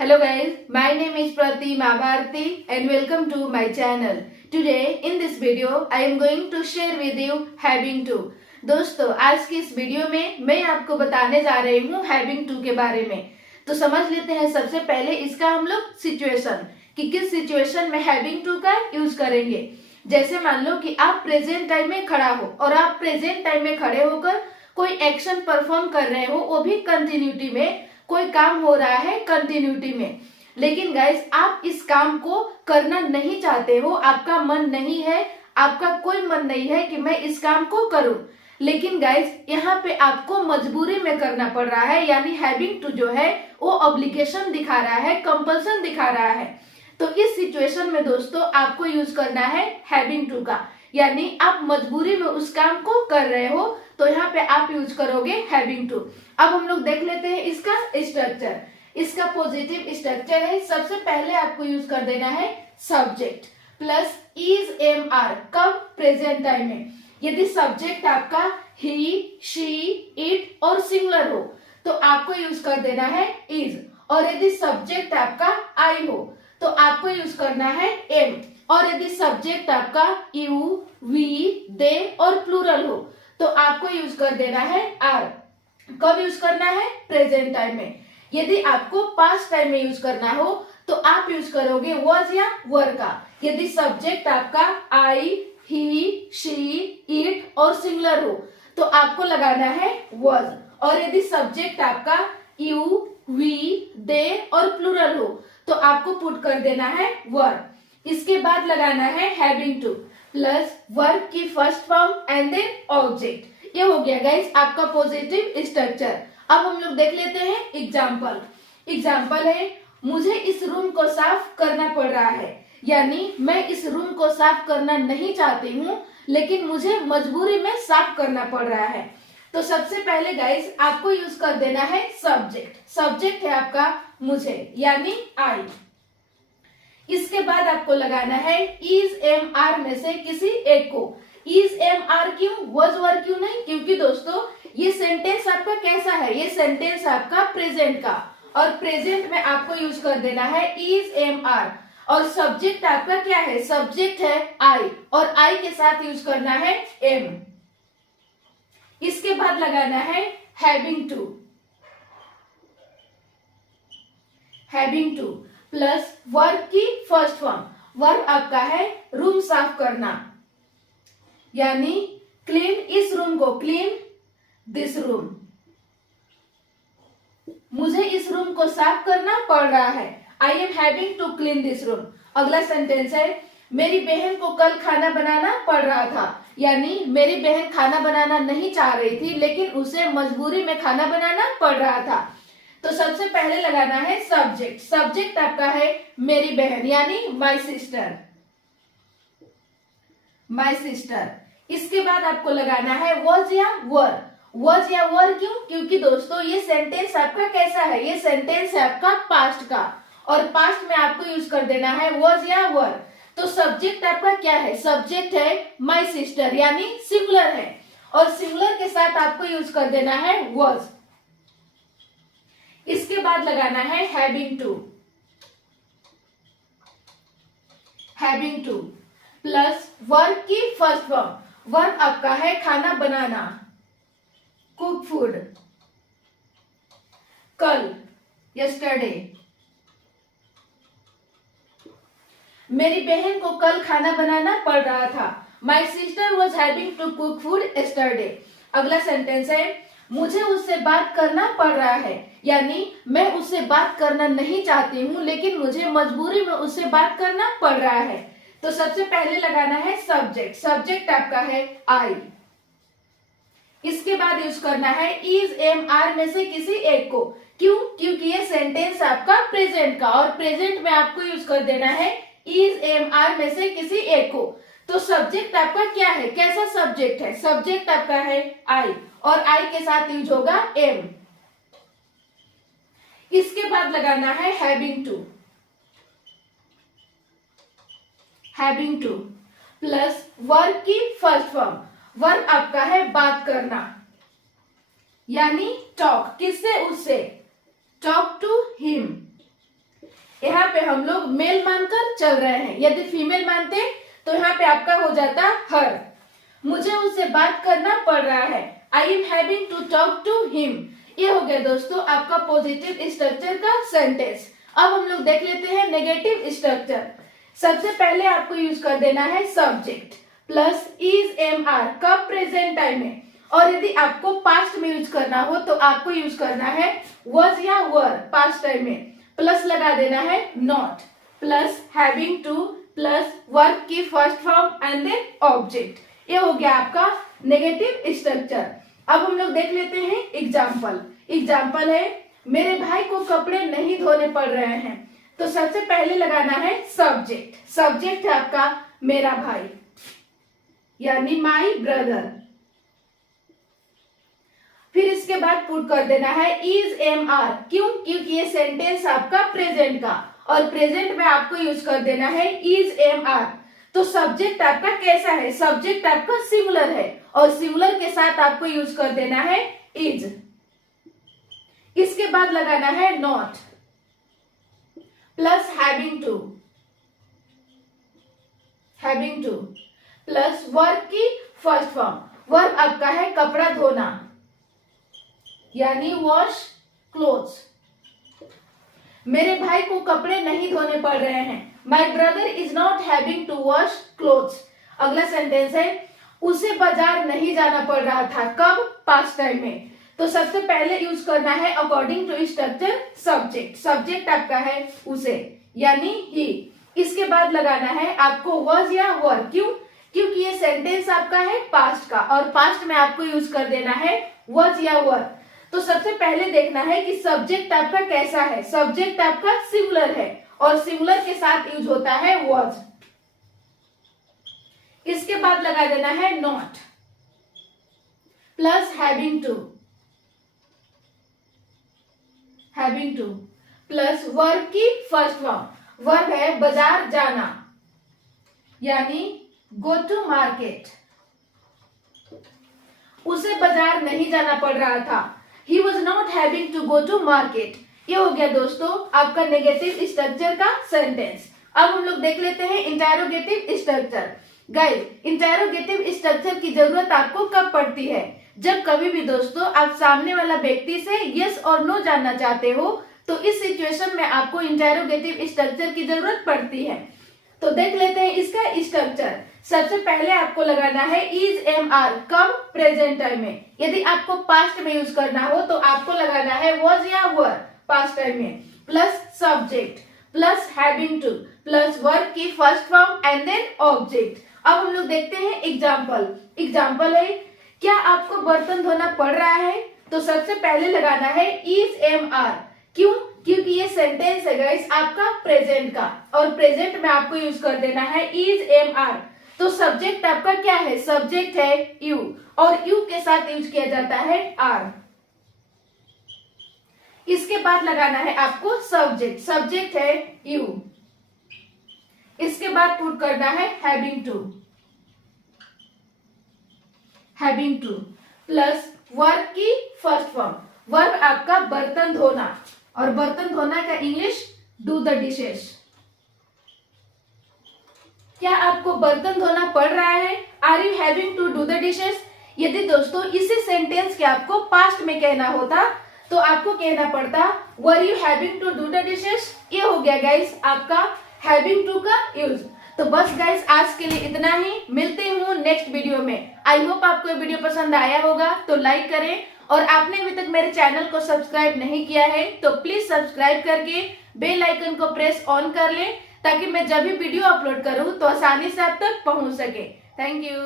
Hello guys, my name is Pratima Bharti and welcome to my channel. Today in this video I am going to share with you having to. दोस्तों आज की इस video में मैं आपको बताने जा रही हूँ having to के बारे में। तो समझ लेते हैं सबसे पहले इसका हम लोग सिचुएशन कि किस सिचुएशन में having to का यूज करेंगे। जैसे मान लो कि आप प्रेजेंट टाइम में खड़ा हो और आप प्रेजेंट टाइम में खड़े होकर कोई एक्शन परफॉर्म कर रहे हो, वो भी कंटिन्यूटी में, कोई काम हो रहा है कंटिन्यूटी में। लेकिन गाइस आप इस काम को करना नहीं चाहते हो, आपका मन नहीं है, आपका कोई मन नहीं है कि मैं इस काम को करूं। लेकिन गाइस यहाँ पे आपको मजबूरी में करना पड़ रहा है, यानी हैविंग टू जो है वो ऑब्लिगेशन दिखा रहा है, कंपल्सन दिखा रहा है। तो इस सिचुएशन में दोस्तों आपको यूज करना है हैविंग टू का, यानी आप मजबूरी में उस काम को कर रहे हो तो यहाँ पे आप यूज करोगे हैविंग टू। अब हम लोग देख लेते हैं इसका स्ट्रक्चर। इसका पॉजिटिव स्ट्रक्चर है, सबसे पहले आपको यूज कर देना है subject plus is am are. कब? प्रेजेंट टाइम में। यदि सब्जेक्ट आपका ही, शी, इट और सिंगुलर हो तो आपको यूज कर देना है इज, और यदि सब्जेक्ट आपका आई हो तो आपको यूज करना है एम, और यदि सब्जेक्ट आपका यू, वी, दे और प्लूरल हो तो आपको यूज कर देना है आर। कब यूज करना है? प्रेजेंट टाइम में। यदि आपको पास्ट टाइम में यूज करना हो तो आप यूज करोगे वॉज या वर का। यदि सब्जेक्ट आपका आई, ही, शी, इट और सिंगुलर हो तो आपको लगाना है वॉज, और यदि सब्जेक्ट आपका यू, वी, दे और प्लूरल हो तो आपको पुट कर देना है वर। इसके बाद लगाना है हैविंग टू प्लस वर्ब की first form and then object. ये हो गया गाइस आपका पॉजिटिव स्ट्रक्चर। अब हम लोग देख लेते हैं एग्जाम्पल। एग्जाम्पल है मुझे इस रूम को साफ करना पड़ रहा है, यानी मैं इस रूम को साफ करना नहीं चाहती हूँ लेकिन मुझे मजबूरी में साफ करना पड़ रहा है। तो सबसे पहले गाइस आपको यूज कर देना है सब्जेक्ट। सब्जेक्ट है आपका मुझे, यानी आई। इसके बाद आपको लगाना है इज एम आर में से किसी एक को। इज एम आर क्यों, वॉज वर क्यों नहीं? क्योंकि दोस्तों ये सेंटेंस आपका कैसा है? ये सेंटेंस आपका प्रेजेंट का, और प्रेजेंट में आपको यूज कर देना है इज एम आर, और सब्जेक्ट आपका क्या है? सब्जेक्ट है आई, और आई के साथ यूज करना है एम। इसके बाद लगाना है having to. Having to plus verb की फर्स्ट फॉर्म। वर्ब आपका है रूम साफ करना, यानी क्लीन इस रूम को, क्लीन दिस रूम। मुझे इस रूम को साफ करना पड़ रहा है, I am having to clean this room. अगला सेंटेंस है मेरी बहन को कल खाना बनाना पड़ रहा था, यानी मेरी बहन खाना बनाना नहीं चाह रही थी लेकिन उसे मजबूरी में खाना बनाना पड़ रहा था। तो सबसे पहले लगाना है सब्जेक्ट। सब्जेक्ट आपका है मेरी बहन, यानी माय सिस्टर, माय सिस्टर। इसके बाद आपको लगाना है वॉज या वर। वॉज या वर क्यों? क्योंकि दोस्तों ये सेंटेंस आपका कैसा है? ये सेंटेंस है आपका पास्ट का, और पास्ट में आपको यूज कर देना है वॉज या वर। तो सब्जेक्ट आपका क्या है? सब्जेक्ट है माय सिस्टर, यानी सिंगुलर है, और सिंगुलर के साथ आपको यूज कर देना है वॉज। इसके बाद लगाना है having to. Having to plus verb की फर्स्ट फॉर्म। वर्ब आपका है खाना बनाना, कुक फूड। कल, यस्टरडे। मेरी बहन को कल खाना बनाना पड़ रहा था, my sister was having to cook food yesterday. अगला सेंटेंस है मुझे उससे बात करना पड़ रहा है, यानी मैं उससे बात करना नहीं चाहती हूँ लेकिन मुझे मजबूरी में उससे बात करना पड़ रहा है। तो सबसे पहले लगाना है सब्जेक्ट। सब्जेक्ट आपका है आई। इसके बाद यूज करना है इज एम आर में से किसी एक को। क्यों? क्योंकि ये सेंटेंस आपका प्रेजेंट का, और प्रेजेंट में आपको यूज कर देना है इज एम आर में से किसी एक को। तो सब्जेक्ट आपका क्या है? कैसा सब्जेक्ट है? सब्जेक्ट आपका है आई, और आई के साथ यूज होगा एम। इसके बाद लगाना है having to. Having to plus verb की फर्स्ट फॉर्म। वर्ब आपका है बात करना, यानी टॉक। किससे? उससे। Talk to him. यहाँ पे हम लोग मेल मानकर चल रहे हैं, यदि फीमेल मानते तो यहाँ पे आपका हो जाता हर। मुझे उससे बात करना पड़ रहा है, I am having to talk to him. ये हो गया दोस्तों आपका पॉजिटिव स्ट्रक्चर का सेंटेंस। अब हम लोग देख लेते हैं नेगेटिव स्ट्रक्चर। सबसे पहले आपको यूज कर देना है subject plus is am are कब प्रेजेंट टाइम में, और यदि आपको पास्ट में यूज करना हो तो आपको यूज करना है वॉज या वर पास्ट टाइम में, प्लस लगा देना है not, plus having to, plus work की first form and then object. ये हो गया आपका नेगेटिव स्ट्रक्चर। अब हम लोग देख लेते हैं एग्जाम्पल। एग्जाम्पल है मेरे भाई को कपड़े नहीं धोने पड़ रहे हैं, तो सबसे पहले लगाना है सब्जेक्ट। सब्जेक्ट है आपका मेरा भाई यानी माई ब्रदर। फिर इसके बाद पुट कर देना है इज एम आर, क्यों? क्योंकि ये सेंटेंस आपका प्रेजेंट का, और प्रेजेंट में आपको यूज कर देना है इज एम आर। तो सब्जेक्ट आपका कैसा है? सब्जेक्ट आपका सिंगुलर है, और सिंगुलर के साथ आपको यूज कर देना है इज। इसके बाद लगाना है not plus having to, having to plus work की फर्स्ट फॉर्म। वर्क आपका है कपड़ा धोना यानी वॉश क्लोथ्स। मेरे भाई को कपड़े नहीं धोने पड़ रहे हैं, my brother is not having to wash clothes. अगला सेंटेंस है उसे बाजार नहीं जाना पड़ रहा था, कब? पास्ट टाइम में। तो सबसे पहले यूज करना है according to structure subject. Subject आपका है उसे यानी ही। इसके बाद लगाना है आपको वॉज या वर, क्यों? क्योंकि ये सेंटेंस आपका है पास्ट का, और पास्ट में आपको यूज कर देना है वॉज या वर। तो सबसे पहले देखना है कि सब्जेक्ट आपका कैसा है। सब्जेक्ट आपका सिंगुलर है, और सिंगुलर के साथ यूज होता है वॉज। इसके बाद लगा देना है not plus having to, having to plus verb की फर्स्ट फॉर्म। वर्ब है बाजार जाना यानी गो टू मार्केट। उसे बाजार नहीं जाना पड़ रहा था, he was not having to go to market. ये हो गया दोस्तों आपका नेगेटिव स्ट्रक्चर का सेंटेंस। अब हम लोग देख लेते हैं interrogative structure. Guys, interrogative structure की जरूरत आपको कब पड़ती है? जब कभी भी दोस्तों आप सामने वाला व्यक्ति से यस और नो जानना चाहते हो, तो इस सिचुएशन में आपको इंटेरोगेटिव स्ट्रक्चर की जरूरत पड़ती है। तो देख लेते हैं इसका स्ट्रक्चर। सबसे पहले आपको लगाना है इज एम आर, कब? प्रेजेंट टाइम में। यदि आपको पास्ट में यूज करना हो तो आपको लगाना है वॉज या वर पास्ट टाइम में, plus subject plus having to plus verb की first form and then object. अब हम लोग देखते हैं एग्जाम्पल। एग्जाम्पल है क्या आपको बर्तन धोना पड़ रहा है? तो सबसे पहले लगाना है इज एम आर, क्यों? क्योंकि ये सेंटेंस है गाइस आपका प्रेजेंट का, और प्रेजेंट में आपको यूज कर देना है इज एम आर। तो सब्जेक्ट आपका क्या है? सब्जेक्ट है यू, और यू के साथ यूज किया जाता है आर। इसके बाद लगाना है आपको सब्जेक्ट। सब्जेक्ट है यू। इसके बाद पुट करना है having to, having to plus verb की फर्स्ट फॉर्म। वर्ब आपका बर्तन धोना, और बर्तन धोना का इंग्लिश डू द डिशेस। क्या आपको बर्तन धोना पड़ रहा है? Are you having to do the dishes? यदि दोस्तों इसी सेंटेंस के आपको पास्ट में कहना होता तो आपको कहना पड़ता were you having to do the dishes. ये हो गया गाइस आपका हैविंग टू का यूज। तो बस गाइस आज के लिए इतना ही, मिलते हूँ नेक्स्ट वीडियो में। आई होप आपको ये वीडियो पसंद आया होगा, तो लाइक करें, और आपने अभी तक मेरे चैनल को सब्सक्राइब नहीं किया है तो प्लीज सब्सक्राइब करके बेल आइकन को प्रेस ऑन कर लें, ताकि मैं जब भी वीडियो अपलोड करूँ तो आसानी से आप तक पहुँच सके। Thank you.